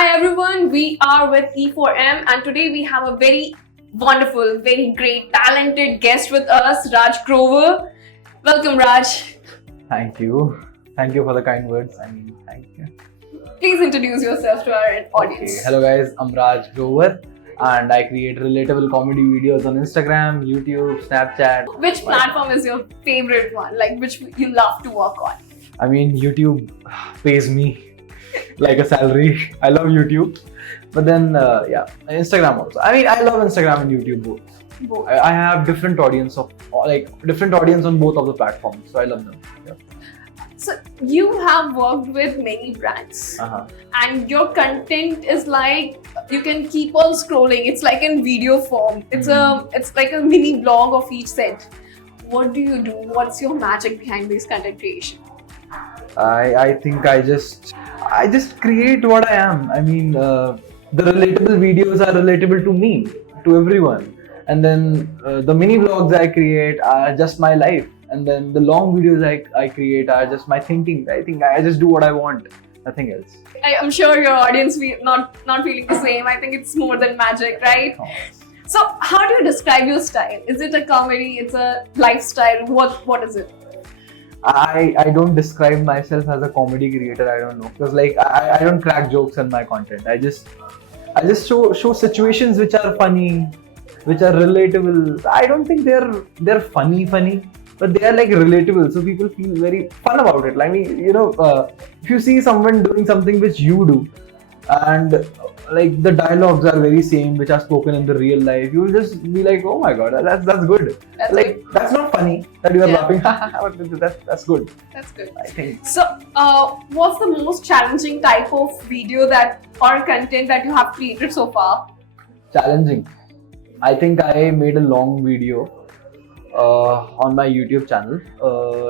Hi everyone, we are with E4M and today we have a very wonderful, very great, talented guest with us, Raj Grover. Welcome, Raj. Thank you. Thank you for the kind words. Thank you. Please introduce yourself to our audience. Okay. Hello guys, I'm Raj Grover and I create relatable comedy videos on Instagram, YouTube, Snapchat. Which platform is your favorite one? Like which you love to work on? YouTube pays me like a salary. I love YouTube. But then, Instagram also. I love Instagram and YouTube both. Both. I have different audience on both of the platforms, so I love them. Yeah. So you have worked with many brands and your content is like you can keep on scrolling. It's like in video form. It's like a mini blog of each set. What do you do? What's your magic behind this content creation? I think I just create what I am. The relatable videos are relatable to me, to everyone. And then the mini vlogs I create are just my life. And then the long videos I create are just my thinking. I think I just do what I want, nothing else. I'm sure your audience not feeling the same. I think it's more than magic, right? Oh. So how do you describe your style? Is it a comedy? It's a lifestyle? What is it? I don't describe myself as a comedy creator. I don't know, because I don't crack jokes in my content. I just show situations which are funny, which are relatable. I don't think they're funny, but they are like relatable, so people feel very fun about it. If you see someone doing something which you do, and like the dialogues are very same, which are spoken in the real life, you will just be like, oh my god, that's good. That's not funny that you are laughing, but that's good. That's good. I think. So, what's the most challenging type of video or content that you have created so far? Challenging. I think I made a long video on my YouTube channel.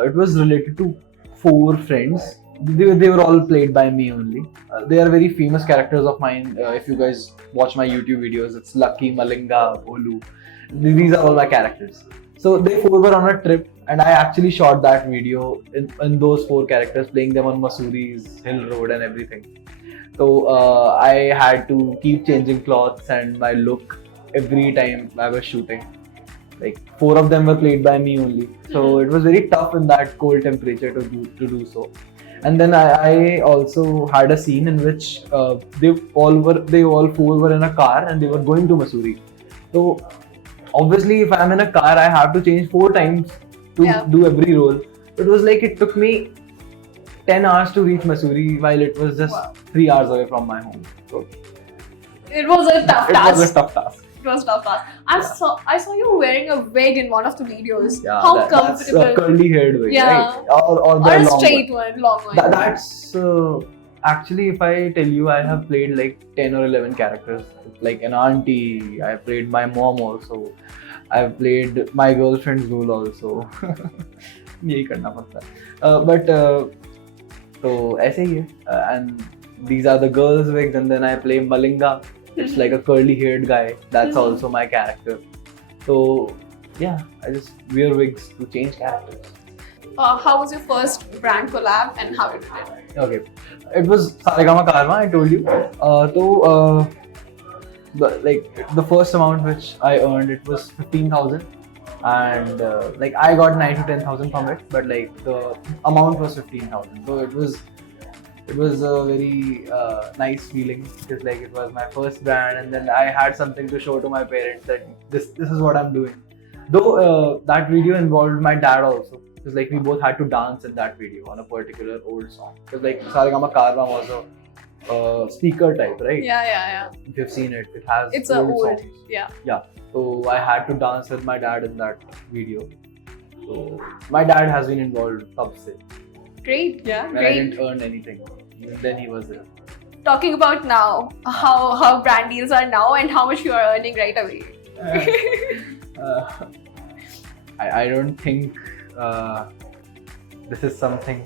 It was related to 4 friends. They were all played by me only. They are very famous characters of mine. If you guys watch my YouTube videos, it's Lucky, Malinga, Bolu. These are all my characters. So they 4 were on a trip, and I actually shot that video in those 4 characters, playing them on Mussoories Hill Road and everything. So I had to keep changing clothes and my look every time I was shooting. Like 4 of them were played by me only. So it was very tough in that cold temperature to do so. And then I also had a scene in which they all 4 were in a car and they were going to Mussoorie. So obviously, if I'm in a car, I have to change 4 times to do every role. It took me 10 hours to reach Mussoorie, while it was just 3 hours away from my home. So it was a tough task. It was a tough task. It was tough task. I saw you wearing a wig in one of the videos. Yeah, how comfortable? That's a curly haired wig, right? Or a straight one, long one. That's actually, if I tell you, I have played like 10 or 11 characters. Like an auntie, I played my mom also. I've played my girlfriend's role also. यही करना पड़ता है. But so ऐसे ही है. And these are the girls' wigs, and then I play Malinga. It's like a curly haired guy. That's also my character. So yeah, I just wear wigs to change characters. How was your first brand collab and how did it? Okay, it was Saregama Karma. I told you. The first amount which I earned, it was 15,000, and I got 9 to 10,000 from it, but the amount was 15,000. So it was a very nice feeling, because it was my first brand, and then I had something to show to my parents that this is what I'm doing. Though that video involved my dad also, because we both had to dance in that video on a particular old song. Because Saregama Karma was a speaker type, right? Yeah. If you've seen it, it has it's old songs. Yeah. Yeah. So I had to dance with my dad in that video. So my dad has been involved सबसे. Great, yeah, when great. I didn't earn anything, then he was there. Talking about now, how brand deals are now and how much you are earning right away. I don't think this is something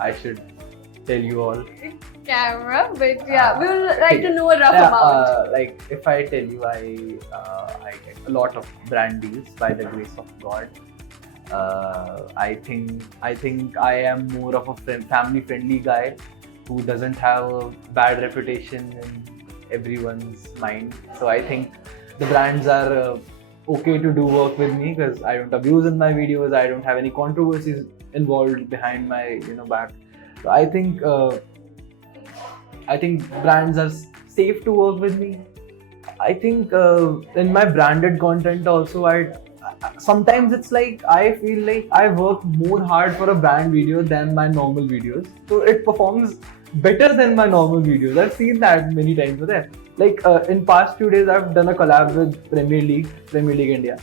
I should tell you all. Camera, but yeah, we would like to know a rough amount. If I tell you, I get a lot of brand deals by the grace of God. I think I am more of a family friendly guy. who doesn't have a bad reputation in everyone's mind. So I think the brands are okay to do work with me because I don't abuse in my videos. I don't have any controversies involved behind my back. So I think brands are safe to work with me. I think in my branded content also, I sometimes it's like I feel like I work more hard for a brand video than my normal videos. So it performs better than my normal videos. I've seen that many times with it. Like in past few days, I've done a collab with Premier League India,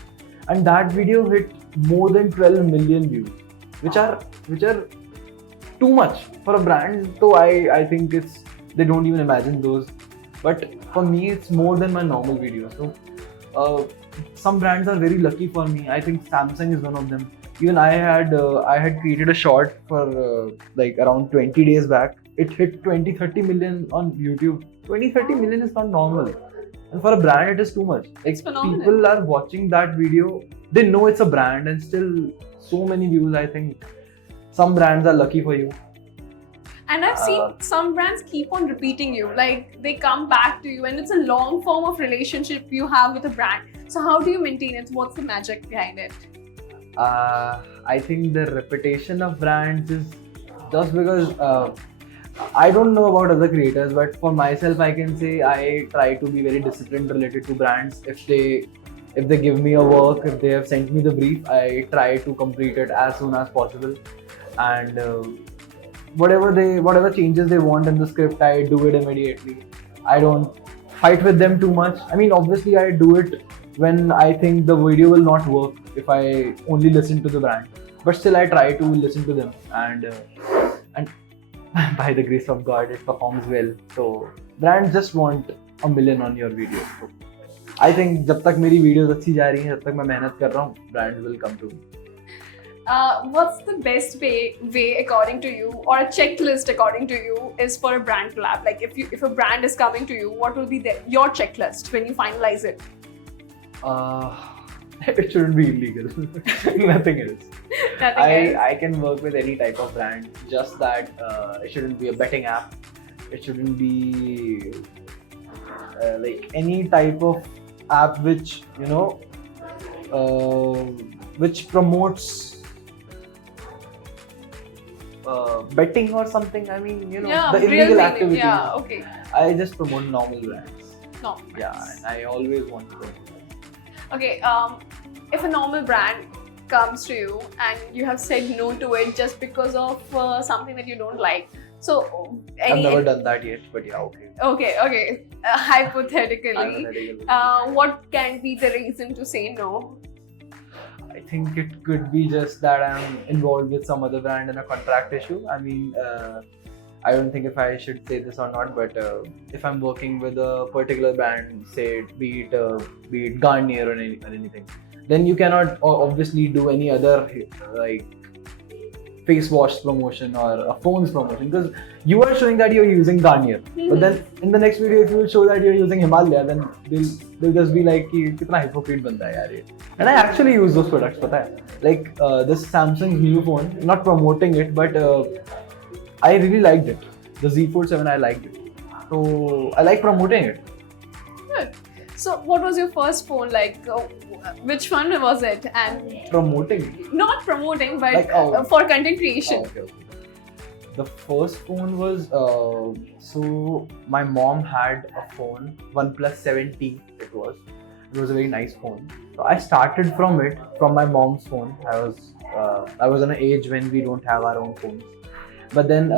and that video hit more than 12 million views, which are too much for a brand. So I think they don't even imagine those. But for me, it's more than my normal videos. So some brands are very lucky for me. I think Samsung is one of them. Even I had created a short for like around 20 days back. It hit 20-30 million on YouTube. 20-30 million is not normal, and for a brand it is too much. Like people are watching that video, they know it's a brand, and still so many views. I think some brands are lucky for you. And I've seen some brands keep on repeating you, like they come back to you, and it's a long form of relationship you have with a brand. So how do you maintain it? What's the magic behind it? I think the reputation of brands is just because I don't know about other creators, but for myself, I can say I try to be very disciplined related to brands. If they give me a work, if they have sent me the brief, I try to complete it as soon as possible, and whatever changes they want in the script, I do it immediately. I don't fight with them too much. I mean, obviously, I do it when I think the video will not work if I only listen to the brand, but still I try to listen to them, and by the grace of God, it performs well. So brands just want a million on your video. So I think जब तक मेरी videos अच्छी जा रही हैं, जब तक मैं मेहनत कर रहा हूँ, brands will come to me. What's the best way according to you, or a checklist according to you, is for a brand collab? Like if a brand is coming to you, what will be your checklist when you finalize it? It shouldn't be illegal. Nothing else. I can work with any type of brand. Just that it shouldn't be a betting app. It shouldn't be like any type of app which which promotes betting or something. I mean, the illegal activity. Yeah, okay. I just promote normal brands. No. Yeah, and I always want to promote. Okay, if a normal brand comes to you and you have said no to it just because of something that you don't like, so I've never done that yet, but yeah, okay. Okay. Hypothetically, what can be the reason to say no? I think it could be just that I'm involved with some other brand in a contract issue. I mean, I don't think if I should say this or not, but if I'm working with a particular brand, say be it Garnier or anything, then you cannot obviously do any other like face wash promotion or a phone's promotion, because you are showing that you're using Garnier. But then in the next video, if you show that you're using Himalaya, then they'll just be like, "Kitna hypocrite banda hai yaar ye." And I actually use those products, pata hai? Like this Samsung new phone, not promoting it, but I really liked it. The Z Fold 7, I liked it. So I like promoting it. Good. So what was your first phone like? Which one was it? And promoting? Not promoting, but like, for content creation. Okay. The first phone was, so my mom had a phone, OnePlus 7T it was. It was a very nice phone. So I started from it, from my mom's phone. I was in an age when we don't have our own phones. But then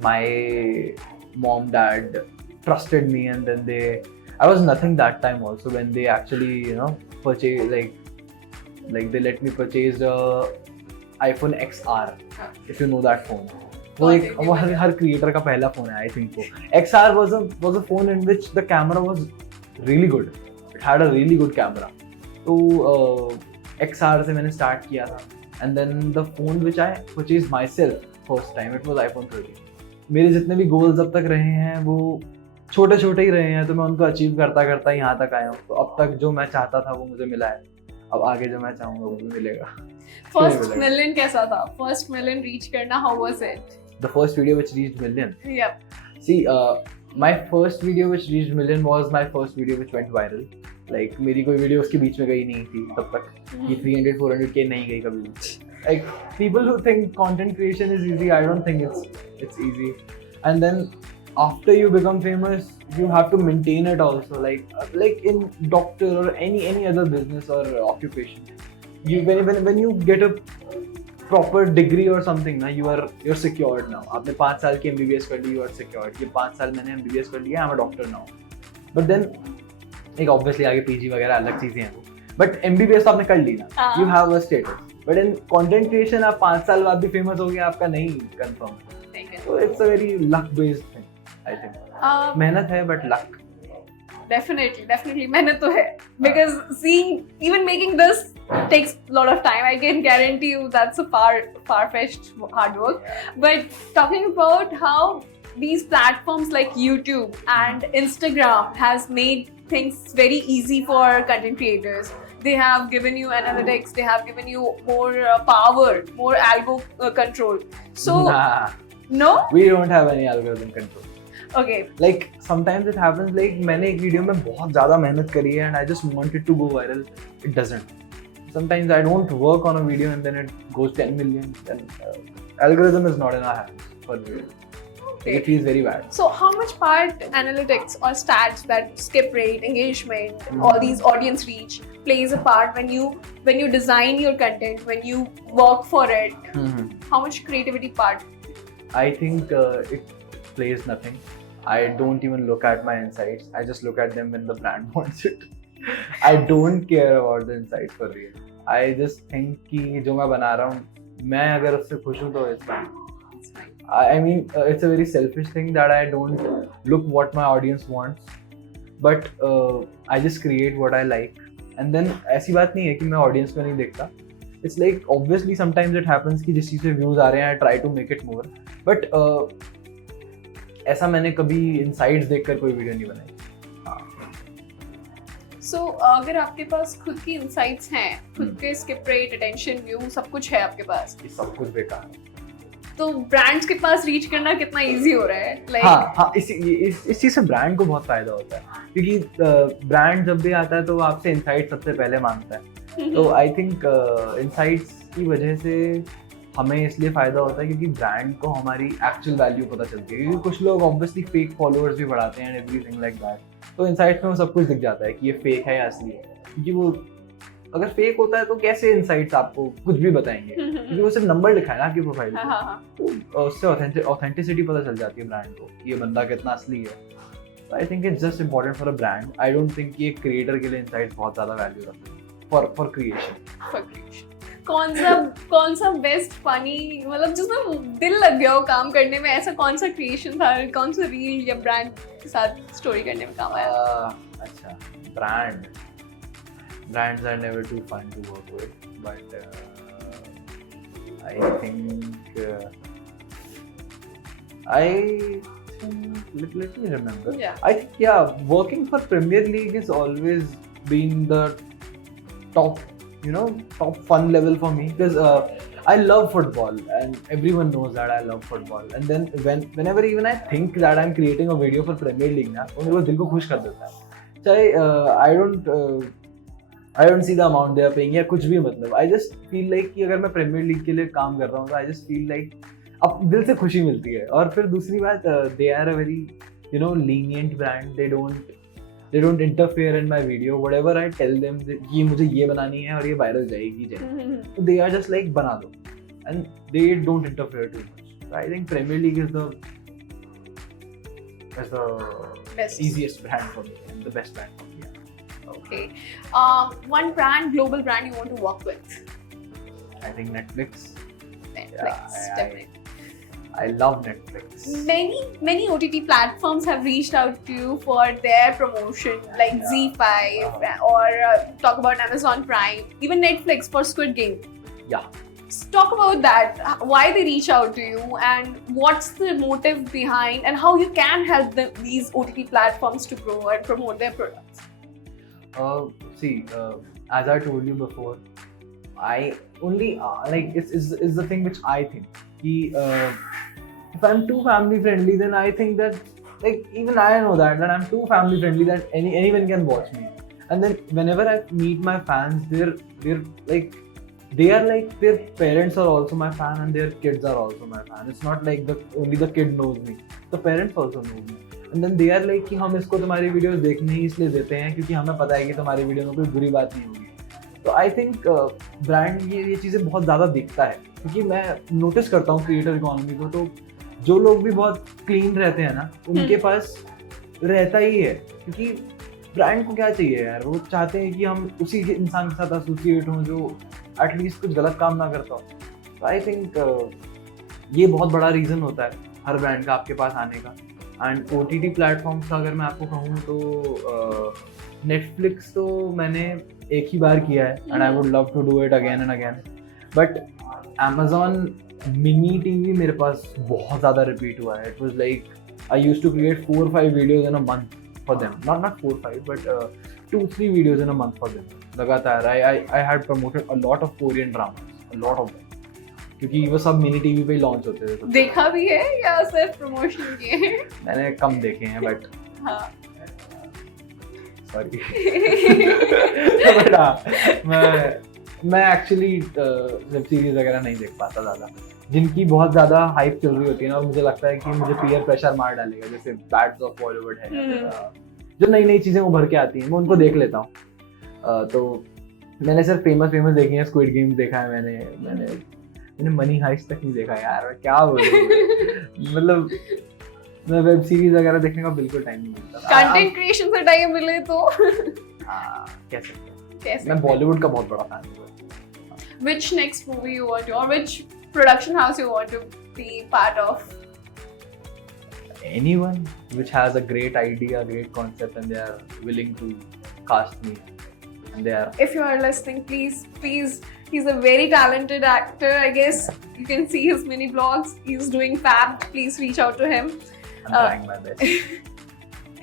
my mom, dad trusted me, and then I was nothing that time also when they actually, purchased, like they let me purchase the iPhone XR, if you know that phone. वो हर creator का पहला phone है, I think so. XR was a phone in which the camera was really good. It had a really good camera. So XR से मैंने start किया था, and then the phone which I purchased myself first time, it was iPhone 13. मेरे जितने भी goals अब तक रहे हैं वो छोटे छोटे ही रहे हैं, तो मैं उनको अचीव करता करता यहाँ तक आया हूँ. तो अब तक जो मैं चाहता था वो मुझे मिला है. अब आगे जो मैं चाहूँगा वो भी मिलेगा. First million कैसा था? First million reach करना, how was it? The first video which reached million. Yep. See, my first video which reached million was my first video which went viral. Like मेरी कोई video उसके बीच में गई नहीं थी तब तक कि 300-400K नहीं गई कभी भी. Like people who think content creation is easy, I don't think it's easy. And then after you become famous, you have to maintain it also. Like in doctor or any other business or occupation, you when you get a proper degree or something ना, you're secured now. आपने 5 साल की MBBS कर ली, you are secured. ये 5 साल मैंने MBBS कर लिया, I'm a doctor now. But then एक obviously आगे PG वगैरह अलग चीजें हैं वो. But MBBS तो आपने कर ली ना. You have a status. But in content creation आप 5 साल बाद भी famous हो गया, आपका नहीं confirm. So it's a very luck based thing, I think. मेहनत है but luck. Definitely मेहनत तो है, because even making this takes a lot of time. I can guarantee you that's a far-fetched hard work. But talking about how these platforms like YouTube and Instagram has made things very easy for content creators. They have given you analytics, they have given you more power, more algo control. So no, we don't have any algorithm control. Okay. Like sometimes it happens like मैंने एक video में बहुत ज़्यादा मेहनत करी है and I just want it to go viral. It doesn't. Sometimes I don't work on a video and then it goes 10 million. Then algorithm is not in our hands for the video. Okay. It feels very bad. So how much part analytics or stats, that skip rate, engagement, all these audience reach plays a part when you design your content, when you work for it? How much creativity part? I think it plays nothing. I don't even look at my insights. I just look at them when the brand wants it. I don't care about the insights for real. I just think कि जो मैं बना रहा हूँ, मैं अगर उससे खुश हूँ तो it's fine. I mean, it's a very selfish thing that I don't look what my audience wants, but I just create what I like. And then ऐसी बात नहीं है कि मैं audience को नहीं देखता. It's like obviously sometimes it happens कि जिस चीज़ से views आ रहे हैं I try to make it more. But ऐसा मैंने कभी insights देखकर कोई वीडियो नहीं बनाई. So, अगर आपके पास खुद की insights हैं, खुद के skip rate, attention, view, सब कुछ है आपके पास. ये सब कुछ बेकार है. तो ब्रांड्स के पास रीच करना कितना इजी हो रहा है? Like, हाँ, इस चीज़ से ब्रांड को बहुत फायदा होता है क्योंकि ब्रांड जब भी आता है तो आपसे इनसाइट सबसे पहले मांगता है. तो आई थिंक इनसाइट्स की वजह से हमें इसलिए फायदा होता है क्योंकि ब्रांड को हमारी एक्चुअल वैल्यू पता चलती है. क्योंकि कुछ लोग ऑब्वियसली फेक फॉलोअर्स भी बढ़ाते हैं एंड एवरीथिंग लाइक दैट. तो इनसाइट्स में वो सब कुछ दिख जाता है कि ये फेक है या असली है. क्योंकि वो अगर फेक होता है तो कैसे इनसाइट्स आपको कुछ भी बताएंगे क्योंकि वो सिर्फ नंबर लिखा है ना आपकी प्रोफाइल पे. तो उससे ऑथेंटिसिटी पता चल जाती है ब्रांड को कि ये बंदा कितना असली है. तो I think it's just important for a brand. I don't think कि एक क्रिएटर के लिए इनसाइट्स बहुत ज़्यादा वैल्यू रखते हैं फॉर क्रिएशन. कौन सा बेस्ट फनी, मतलब जिसमें दिल लग गया हो काम करने में, ऐसा कौन सा क्रिएशन था, कौन सा रील या ब्रांड के साथ स्टोरी करने में काम आया? अच्छा, brands are never too fun to work with, but I think let me remember. I think working for Premier League has always been the top fun level for me because I love football and everyone knows that I love football. And then whenever even I think that I'm creating a video for Premier League ना, वो मेरे को दिल को खुश कर देता है. चाहे I don't see the amount they are paying या कुछ भी, मतलब I just feel like कि अगर मैं प्रीमियर लीग के लिए काम कर रहा हूँ तो I just feel like अब दिल से खुशी मिलती है. और फिर दूसरी बात, they are a very lenient brand. They don't interfere in my video. Whatever I tell them कि मुझे ये बनानी है और ये वायरल जाएगी. So they are just like बना दो and they don't interfere too much. So I think Premier League is the best, easiest brand for me and the best brand for me. Okay. One brand, global brand you want to work with? I think Netflix. Definitely. I love Netflix. Many OTT platforms have reached out to you for their promotion, like Z5 or talk about Amazon Prime, even Netflix for Squid Game. Yeah. Talk about that. Why they reach out to you and what's the motive behind, and how you can help these OTT platforms to grow and promote their products. As I told you before, I only it's the thing which I think कि if I'm too family friendly, then I think that, like, even I know that I'm too family friendly that anyone can watch me. And then whenever I meet my fans, they're like, they are like, their parents are also my fan and their kids are also my fan. It's not like only the kid knows me, the parents also know me. And then they are like कि हम इसको तुम्हारी videos देखने ही इसलिए देते हैं क्योंकि हमें पता है कि तुम्हारी वीडियो में कोई बुरी बात नहीं होगी. तो आई थिंक ब्रांड ये चीज़ें बहुत ज़्यादा दिखता है, क्योंकि मैं नोटिस करता हूँ क्रिएटर इकोनॉमी को, तो जो लोग भी बहुत क्लीन रहते हैं ना, उनके पास रहता ही है. क्योंकि ब्रांड को क्या चाहिए यार, वो चाहते हैं कि हम उसी इंसान के साथ एसोसिएट हों जो एटलीस्ट कुछ गलत काम ना करता हो. तो आई थिंक ये बहुत बड़ा रीज़न होता है हर ब्रांड का आपके पास आने का. एंड OTT प्लेटफॉर्म्स का अगर मैं आपको कहूँ तो नेटफ्लिक्स तो मैंने एक ही बार किया है and I would love to do it again and again. But Amazon mini TV मेरे पास बहुत ज़्यादा रिपीट हुआ है. It was like I used to create 4 or 5 videos in a month for them. Not 4 or 5 but 2-3 videos in a month for them लगातार. I had promoted a lot of Korean dramas, a lot of them, क्योंकि वो सब mini TV पे ही launch होते थे. देखा भी है या सिर्फ प्रमोशन किए हैं? मैंने कम देखे हैं बट हाँ. सॉरी. बट हाँ, मैं एक्चुअली वेब सीरीज वगैरह नहीं देख पाता ज़्यादा, जिनकी बहुत ज़्यादा हाइप चल रही होती है ना, और मुझे लगता है कि मुझे पीयर प्रेशर मार डालेगा. जैसे बैड्स ऑफ बॉलीवुड है, जो नई नई चीज़ें उभर के आती हैं, मैं उनको देख लेता हूँ. तो मैंने सिर्फ फेमस देखी है. स्क्विड गेम देखा है मैंने मनी हाइस्ट तक नहीं देखा यार. क्या बोलूं. मतलब मैं वेब सीरीज वगैरह देखने का बिल्कुल टाइम नहीं मिलता. कंटेंट क्रिएशन से टाइम मिले तो कैसे मैं बॉलीवुड का बहुत बड़ा फैन हूँ. Which next movie you want to, or which production house you want to be part of? Anyone which has a great idea, great concept, and they are willing to cast me. And they are. If you are listening, please, he's a very talented actor. I guess you can see his mini blogs. He's doing fab. Please reach out to him. I'm trying my best.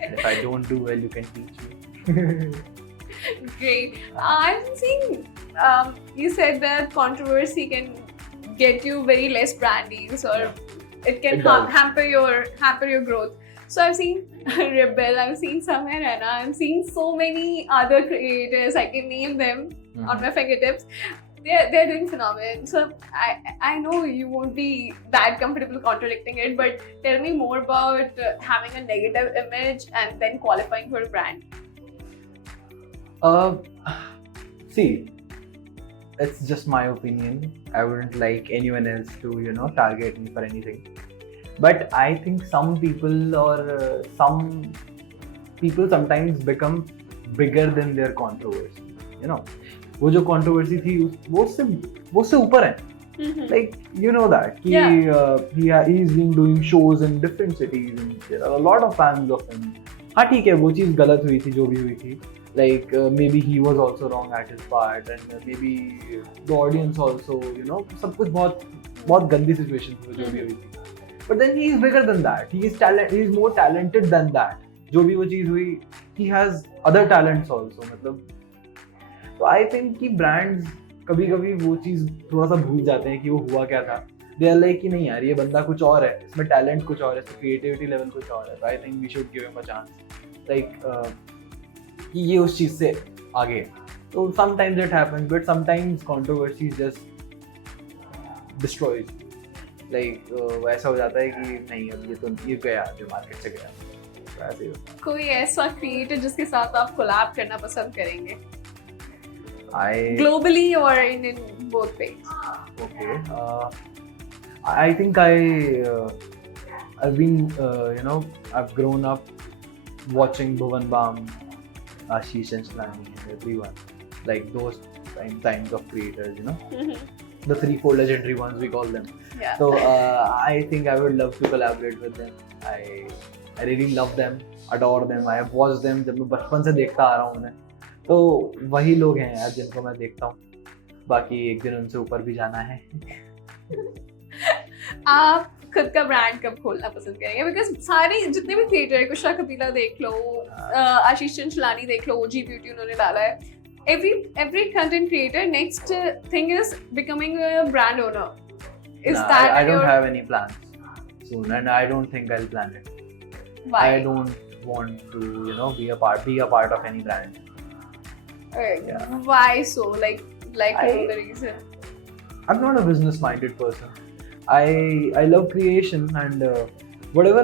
And if I don't do well, you can teach me. Great. I'm seeing. You said that controversy can get you very less brand deals, or it can hamper your growth. So I've seen Rebel, I've seen Samir Raina, I'm seeing so many other creators. I can name them on my fingertips. They're doing phenomenal. So I know you won't be that comfortable contradicting it, but tell me more about having a negative image and then qualifying for a brand. See, it's just my opinion. I wouldn't like anyone else to, target me for anything. But I think some people sometimes become bigger than their controversy. वो जो controversy थी वो उससे ऊपर है. Like, you know that he's been doing shows in different cities and there are a lot of fans of him. हाँ ठीक है, वो चीज़ गलत हुई थी जो भी हुई थी. Like maybe he was also wrong at his part and maybe the audience also, सब कुछ बहुत गंदी situation थी जो भी हुई थी. But then he is bigger than that. He is more talented than that. जो भी वो चीज़ हुई, he has other talents also. मतलब तो I think कि brands कभी-कभी वो चीज़ थोड़ा सा भूल जाते हैं कि वो हुआ क्या था. They are like कि नहीं यार, ये बंदा कुछ और है, इसमें talent कुछ और है, इसमें creativity level कुछ और है. So I think we should give him a chance. Like कि ये उस चीज़ से आगे. तो sometimes it happens, but sometimes controversy just destroys. Like ऐसा हो जाता है कि नहीं, अब ये गया जो मार्केट से गया. ऐसे ही होता है. कोई ऐसा क्रिएटर जिसके साथ आप कोलैब करना पसंद करेंगे? Globally or in both ways? Okay. I think I've been I've grown up watching Bhuvan Bam, Ashish and Shlani and everyone, like those kinds of creators, the 3-4 legendary ones we call them. Yeah. So I think I would love to collaborate with them. I really love them, adore them. I have watched them जब मैं बचपन से देखता आ रहा हूँ उन्हें. तो वही लोग हैं यार जिनको मैं देखता हूँ. बाकी एक दिन उनसे ऊपर भी जाना है. आप खुद का ब्रांड कब खोलना पसंद करेंगे? बिकॉज सारे जितने भी क्रिएटर है, कुशा कपिला देख लो, आशीष चंचलानी देख लो, ओजी ब्यूटी उन्होंने डाला है. Every content creator, next thing is becoming a brand owner. Is that I don't have any plans. soon, and I don't think I'll plan it. Why? I don't want to, be a part of any brand. Yeah. Why so? Like to know the reason. I'm not a business-minded person. I love creation, and whatever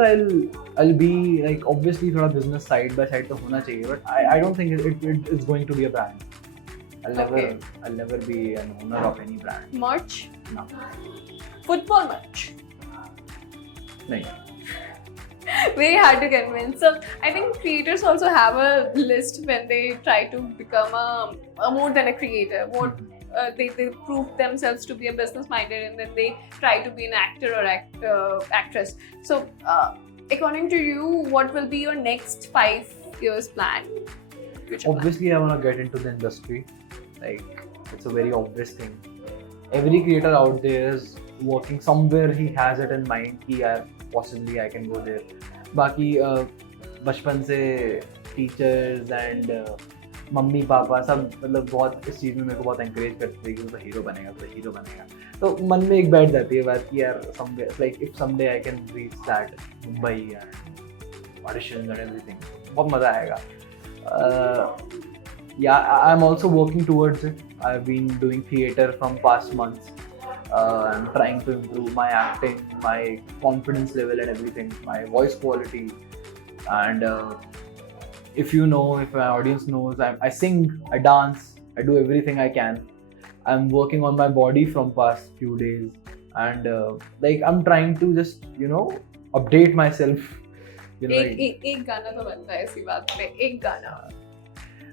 I'll be like. Obviously, थोड़ा business side by side तो होना चाहिए, but I don't think it is going to be a brand. I'll never be an owner of any brand. Merch? No. Football merch? No. Very hard to convince. So I think creators also have a list when they try to become a more than a creator. What they prove themselves to be a business minded, and then they try to be an actor or actress. So according to you, what will be your next 5 years plan? Obviously, I want to get into the industry. Like, it's a very obvious thing. Every creator out there is working somewhere. He has it in mind कि यार possibly I can go there. बाकी बचपन से teachers and mummy papa सब मतलब बहुत इस चीज़ में मेरे को बहुत encourage करते थे कि तो हीरो बनेगा तो मन में एक बैठ जाती है बात कि यार someday I can reach that Mumbai and auditions and everything, बहुत मज़ा आएगा. Yeah, I'm also working towards it. I've been doing theatre from past months. I'm trying to improve my acting, my confidence level and everything, my voice quality. And if my audience knows, I sing, I dance, I do everything I can. I'm working on my body from past few days. And I'm trying to just, update myself. एक गाना तो बनता है इसी बात में, एक गाना.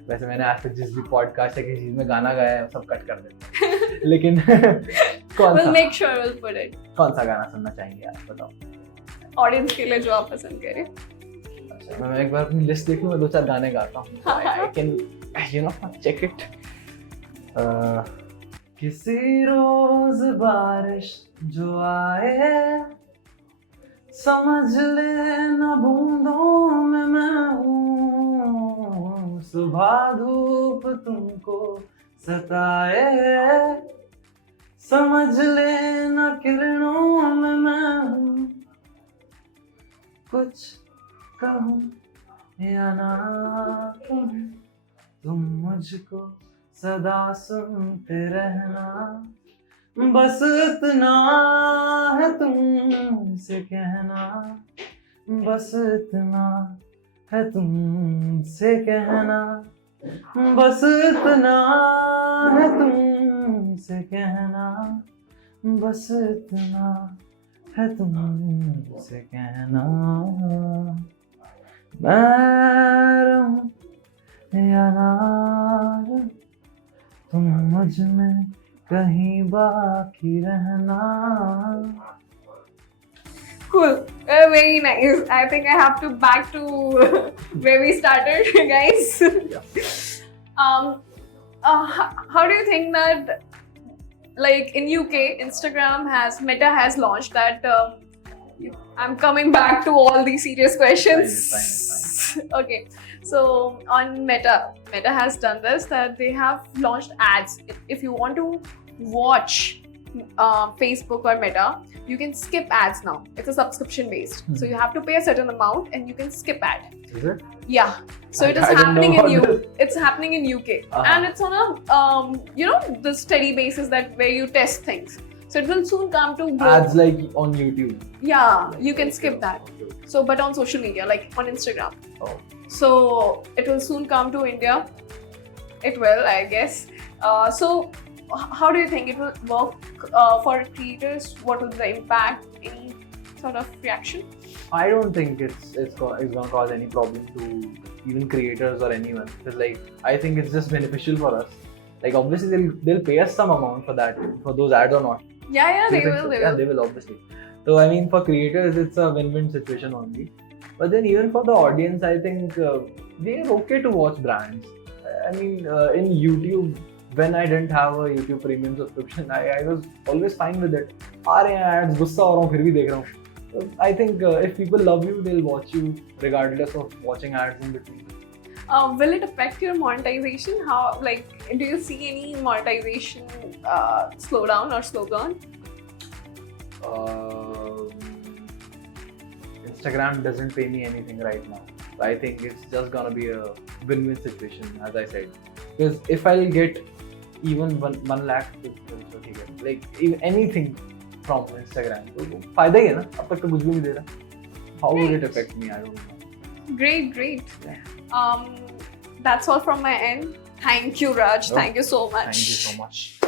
वैसे मैंने आज तक जिस भी पॉडकास्ट है किसी चीज में गाना गाया है सब कट कर देते हैं लेकिन we'll make sure we'll put it. कौन सा गाना सुनना चाहेंगे आप बताओ ऑडियंस के लिए जो आप पसंद करें. अच्छा मैं एक बार अपनी लिस्ट देख लूं, मैं 2-4 गाने गाता हूँ. I can check it. किसी रोज बारिश जो आए समझ ले न बूंदों में मैं हूँ, सुबह धूप तुमको सताए समझ ले न किरणों में मैं हूँ, कुछ कहूँ या ना कहूँ तुम मुझको सदा सुनते रहना, बस इतना है तुमसे कहना, बस इतना है तुमसे कहना, बस इतना है तुमसे कहना, बस इतना है तुमसे कहना, मैं रहूं या ना रहूं तुम मुझ में कहीं बाकी रहना. Cool. Very nice. I think I have to back to where we started, guys. How do you think that, like in UK, Meta has launched that? I'm coming back to all these serious questions. Fine. Okay. So on Meta has done this, that they have launched ads. If you want to watch Facebook or Meta, you can skip ads now. It's a subscription based. So you have to pay a certain amount and you can skip ad. Is it? Yeah. So it is happening in It's happening in UK. And it's on a the steady basis that where you test things. So it will soon come to ads like on YouTube. Yeah, you can skip that. So but on social media, like on Instagram. Oh. So it will soon come to India. It will, I guess. So how do you think it will work for creators? What will be the impact? Any sort of reaction? I don't think it's going to cause any problem to even creators or anyone. Because I think it's just beneficial for us. Obviously they'll pay us some amount for those ads or not. Yeah, they will. They will obviously. So I mean, for creators it's a win-win situation only. But then even for the audience, I think they're okay to watch brands. I mean, in YouTube, when I didn't have a YouTube Premium subscription, I was always fine with it. आ रहे हैं ads, गुस्सा हो रहा हूँ फिर भी देख रहा हूँ. So I think if people love you, they'll watch you regardless of watching ads in between. Will it affect your monetization? How, do you see any monetization slowdown or slow down? Instagram doesn't pay me anything right now. So I think it's just gonna be a win-win situation, as I said. Because if I'll get even one lakh, so ठीक है, like even anything from Instagram, तो फायदा ही है ना. अब तक तो कुछ भी नहीं दे रहा. How will it affect me? I don't know. Great. That's all from my end. Thank you, Raj. No. Thank you so much. Thank you so much.